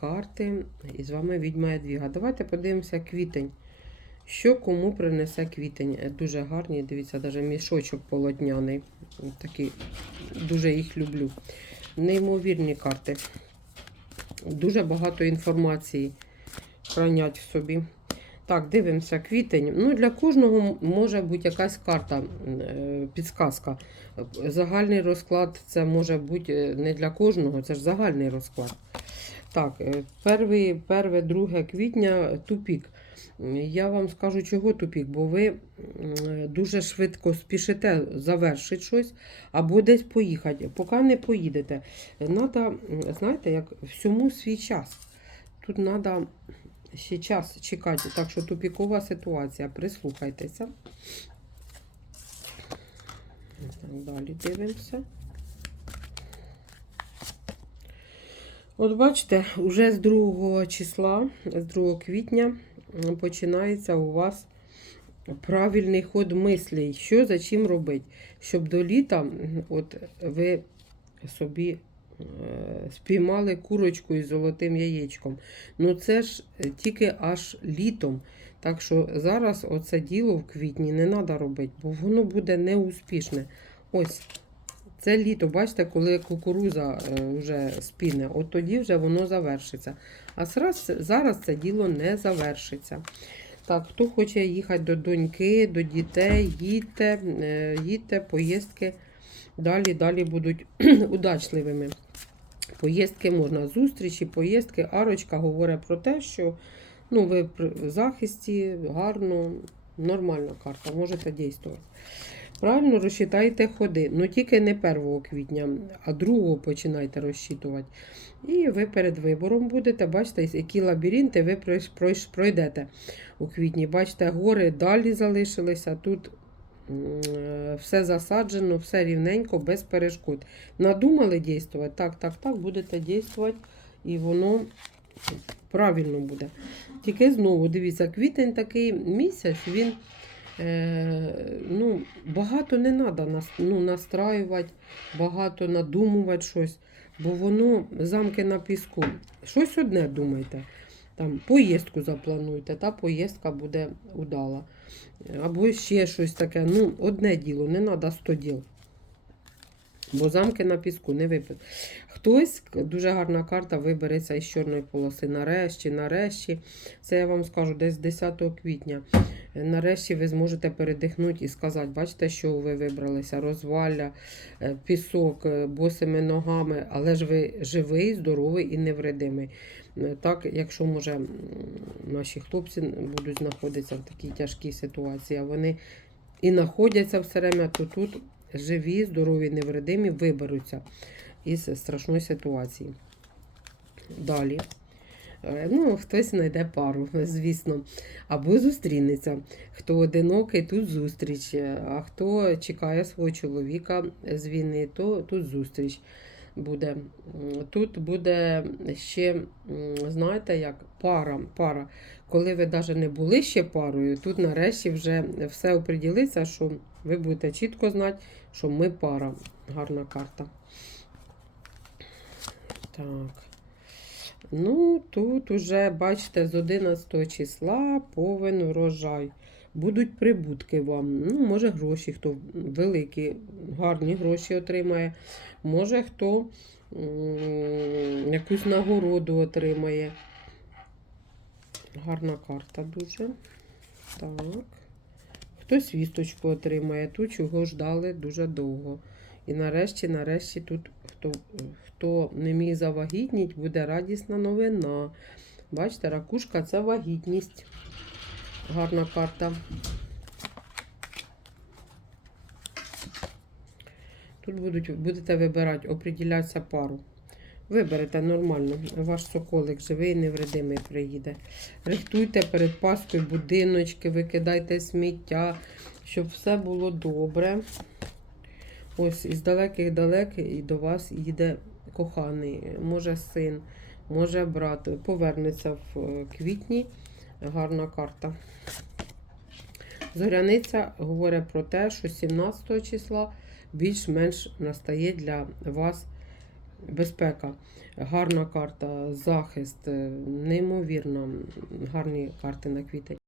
Карти. І з вами відьма Ядвіга. Давайте подивимося квітень. Що кому принесе квітень? Е, Дуже гарні, дивіться, навіть мішочок полотняний. Такий, дуже їх люблю. Неймовірні карти. Дуже багато інформації хранять в собі. Так, дивимося, квітень. Ну, для кожного може бути якась карта, е, підсказка. Загальний розклад це може бути е, не для кожного, це ж загальний розклад. Так, е, перший, перше, 2 квітня тупік. Я вам скажу, чого тупік, бо ви дуже швидко спішите завершити щось або десь поїхати. Поки не поїдете, треба, знаєте, як всьому свій час. Тут треба ще час чекати. Так що тупікова ситуація. Прислухайтеся. Далі дивимося. От бачите, уже з 2 числа, з 2 квітня починається у вас правильний ход мислей, що за чим робити, щоб до літа от ви собі е, спіймали курочку із золотим яєчком. Ну це ж тільки аж літом. Так що зараз оце діло в квітні не треба робити, бо воно буде неуспішне. Ось це літо, бачите, коли кукуруза е, вже спіне, от тоді вже воно завершиться. А зараз, це діло не завершиться. Так, хто хоче їхати до доньки, до дітей, їдьте, е, їдьте, поїздки далі, далі будуть удачливими. Поїздки можна, зустрічі, поїздки. Арочка говорить про те, що ну, ви в захисті, гарно, нормальна карта, можете дійствувати. Правильно розчитайте ходи. Ну тільки не 1 квітня, а 2 починайте розчитувати. І ви перед вибором будете, бачите, які лабіринти ви пройдете у квітні. Бачите, гори далі залишилися. Тут е, все засаджено, все рівненько, без перешкод. Надумали дійствувати? Так, так, так, будете дійствувати, і воно правильно буде. Тільки знову, дивіться, квітень такий місяць, він. Е, ну, багато не треба ну, настраювати, багато надумувати щось, бо воно замки на піску. Щось одне думайте. Там поїздку заплануйте, та поїздка буде удала. Або ще щось таке. Ну, одне діло, не треба 100 діл. Бо замки на піску не випад. Хтось, дуже гарна карта, вибереться із чорної полоси. Нарешті, нарешті, це я вам скажу, десь 10 квітня. Нарешті ви зможете передихнути і сказати, бачите, що ви вибралися, розвалля, е, пісок, е, босими ногами, але ж ви живий, здоровий і невредимий. Е, Так, якщо може наші хлопці будуть знаходитися в такій тяжкій ситуації, а вони і знаходяться все время, то тут живі, здорові, невредимі виберуться із страшної ситуації. Далі. Е, Ну, хтось знайде пару, звісно, або зустрінеться. Хто одинокий, тут зустріч. Е, А хто чекає свого чоловіка з війни, то тут зустріч буде. Тут буде ще, знаєте, як пара. пара. Коли ви навіть не були ще парою, тут нарешті вже все оприділиться, що ви будете чітко знати, що ми пара. Гарна карта. Так. Ну, тут уже, бачите, з 11 числа повен урожай. Будуть прибутки вам. Ну, може, гроші, хто великі, гарні гроші отримає. Може, хто якусь нагороду отримає. Гарна карта дуже. Так. Хтось вісточку отримає, тут чого ждали дуже довго. І нарешті, нарешті, тут хто, хто не міг завагітніти, буде радісна новина. Бачите, ракушка це вагітність. Гарна карта. Тут будуть, будете вибирати, оприділятися пару. Виберете нормально. Ваш соколик живий, невредимий приїде. Рихтуйте перед Паскою будиночки, викидайте сміття, щоб все було добре. Ось із далеких далек і до вас їде коханий, може син, може брат. Повернеться в е, квітні. Гарна карта. Зоряниця говорить про те, що 17 числа більш-менш настає для вас безпека, гарна карта, захист, неймовірно гарні карти на квітень.